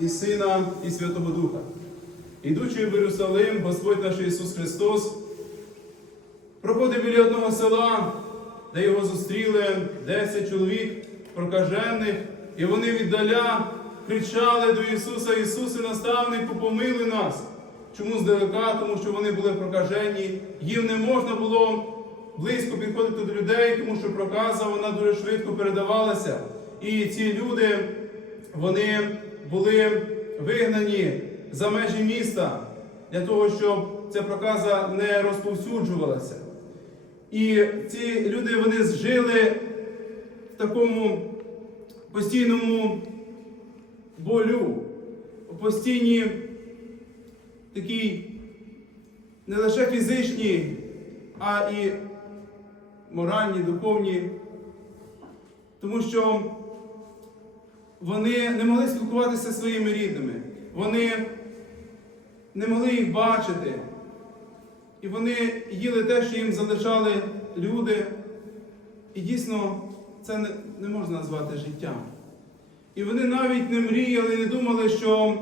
І Сина, і Святого Духа. Ідучи в Єрусалим, Господь наш Ісус Христос проходив біля одного села, де його зустріли 10 чоловік прокажених, і вони віддаля кричали до Ісуса, Ісусе, наставнику, помили нас. Чому здалека? Тому що вони були прокажені, їм не можна було близько підходити до людей, тому що проказа вона дуже швидко передавалася. І ці люди вони були вигнані за межі міста для того, щоб ця проказа не розповсюджувалася. І ці люди вони жили в такому постійному болю, у постійній такій не лише фізичній, а і моральній, духовній, тому що вони не могли спілкуватися зі своїми рідними, вони не могли їх бачити. І вони їли те, що їм залишали люди. І дійсно це не, не можна назвати життям. І вони навіть не мріяли, не думали, що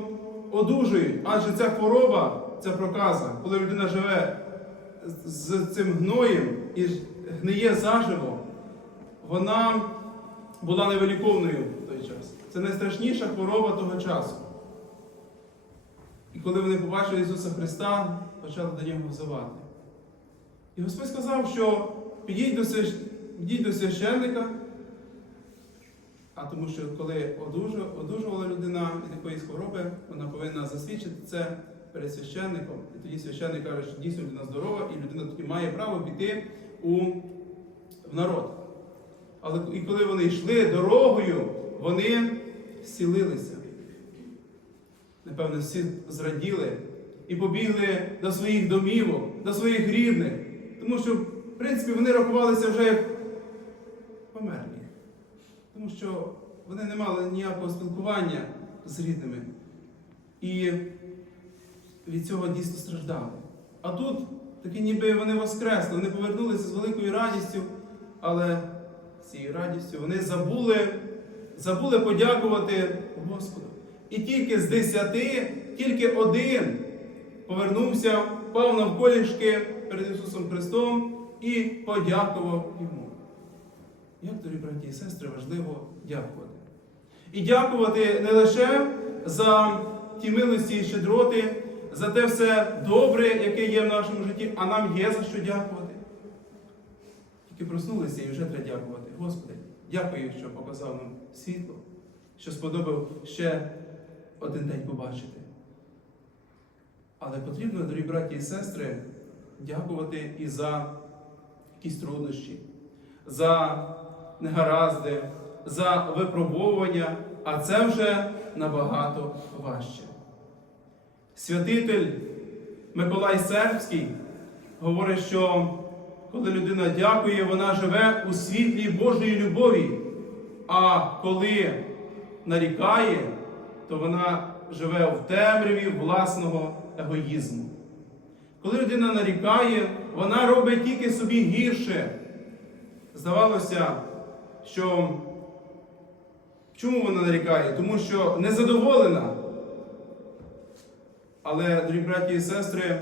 одужують, адже ця хвороба, ця проказа, коли людина живе з цим гноєм і гниє заживо, вона була невиліковною в той час. Це найстрашніша хвороба того часу. І коли вони побачили Ісуса Христа, почали до нього взивати. І Господь сказав, що підіть до священника, а тому що коли одужувала людина від якоїсь хвороби, вона повинна засвідчити це перед священником. І тоді священник каже, що дійсно людина здорова, і людина тоді має право піти у... в народ. Але і коли вони йшли дорогою, вони зцілилися. Напевно, всі зраділи і побігли до своїх домівок, до своїх рідних, тому що, в принципі, вони рахувалися вже як померлі, тому що вони не мали ніякого спілкування з рідними. І від цього дійсно страждали. А тут такі ніби вони воскресли, вони повернулися з великою радістю, але цією радістю вони забули, забули подякувати Господу. І тільки з десяти, тільки один повернувся, впав навколішки перед Ісусом Христом і подякував йому. Як дорогі браті і сестри, важливо дякувати. І дякувати не лише за ті милості і щедроти, за те все добре, яке є в нашому житті, а нам є за що дякувати. Тільки проснулися і вже треба дякувати. Господи, дякую, що показав нам світло, що сподобав ще один день побачити. Але потрібно, дорогі браті і сестри, дякувати і за якісь труднощі, за негаразди, за випробовування, а це вже набагато важче. Святитель Миколай Сербський говорить, що коли людина дякує, вона живе у світлі Божої любові, а коли нарікає, то вона живе в темряві власного егоїзму. Коли людина нарікає, вона робить тільки собі гірше. Здавалося, що чому вона нарікає? Тому що незадоволена. Але, дорогі браті і сестри,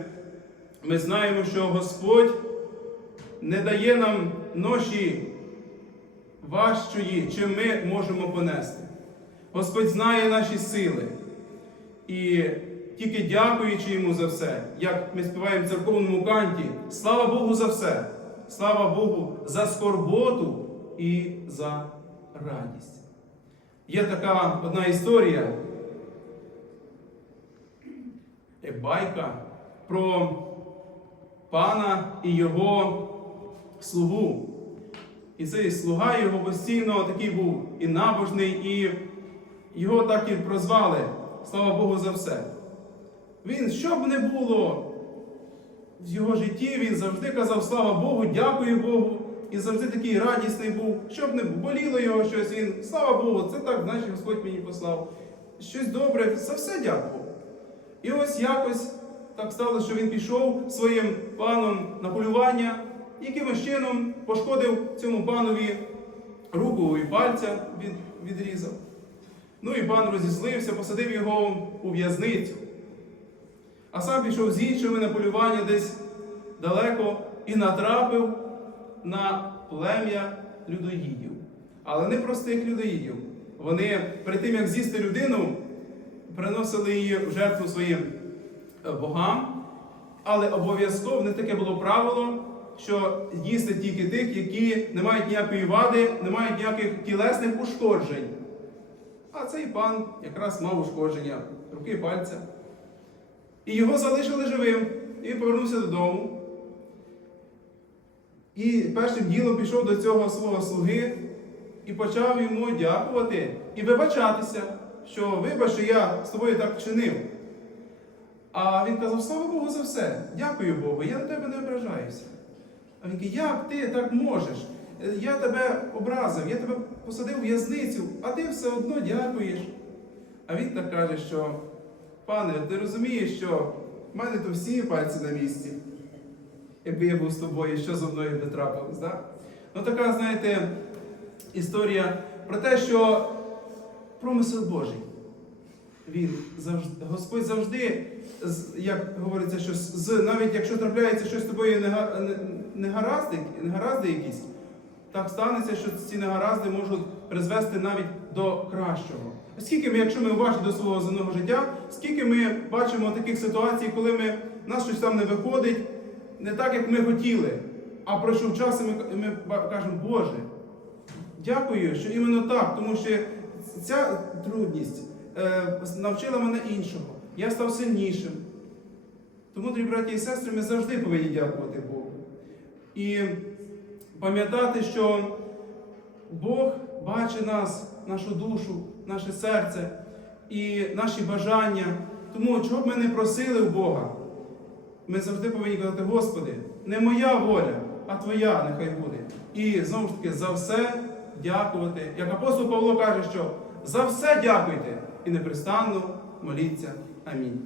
ми знаємо, що Господь не дає нам ноші важчої, чим ми можемо понести. Господь знає наші сили. І тільки дякуючи йому за все, як ми співаємо в церковному канті, слава Богу за все, слава Богу за скорботу і за радість. Є така одна історія, байка про пана і його слугу. І цей слуга його постійно такий був і набожний, і його так і прозвали, слава Богу, за все. Він, що б не було в його житті, він завжди казав слава Богу, дякую Богу. І завжди такий радісний був, щоб не боліло його щось, він, слава Богу, це так, значить Господь мені послав. Щось добре, за все дякував. І ось якось так сталося, що він пішов своїм паном на полювання, якимось чином пошкодив цьому панові руку і пальця від, відрізав. Ну і пан розізлився, посадив його у в'язницю. А сам пішов з іншими на полювання десь далеко і натрапив на плем'я людоїдів. Але не простих людоїдів. Вони перед тим, як з'їсти людину, приносили її в жертву своїм богам. Але обов'язково не таке було правило, що їсти тільки тих, які не мають ніякої вади, не мають ніяких тілесних ушкоджень. А цей пан якраз мав ушкодження руки і пальця. І його залишили живим. І він повернувся додому. І першим ділом пішов до цього свого слуги і почав йому дякувати і вибачатися, що вибач, я з тобою так чинив. А він казав, слава Богу за все. Дякую Богу, я на тебе не ображаюся. А він каже, як ти так можеш? Е, Я тебе образив, я тебе посадив в в'язницю, а ти все одно дякуєш. А він так каже, що пане, ти розумієш, що в мене то всі пальці на місці. Якби я був з тобою, що зо мною би трапилось, так? Ну така, знаєте, історія про те, що промисел Божий. Він завжди, Господь завжди, як говориться, що з- навіть якщо трапляється щось з тобою не- негаразди, негаразди якісь, так станеться, що ці негаразди можуть призвести навіть до кращого. Скільки ми, якщо ми уважні до свого земного життя, скільки ми бачимо таких ситуацій, коли ми, нас щось там не виходить, не так, як ми хотіли, а пройшов час, і ми, ми кажемо, Боже, дякую, що іменно так, тому що ця трудність е, навчила мене іншого. Я став сильнішим. Тому, дорогі браті і сестри, ми завжди повинні дякувати Богу. І пам'ятати, що Бог бачить нас, нашу душу, наше серце і наші бажання. Тому, чого б ми не просили в Бога, ми завжди повинні казати, Господи, не моя воля, а Твоя нехай буде. І знову ж таки за все дякувати. Як апостол Павло каже, що за все дякуйте і непрестанно моліться. Амінь.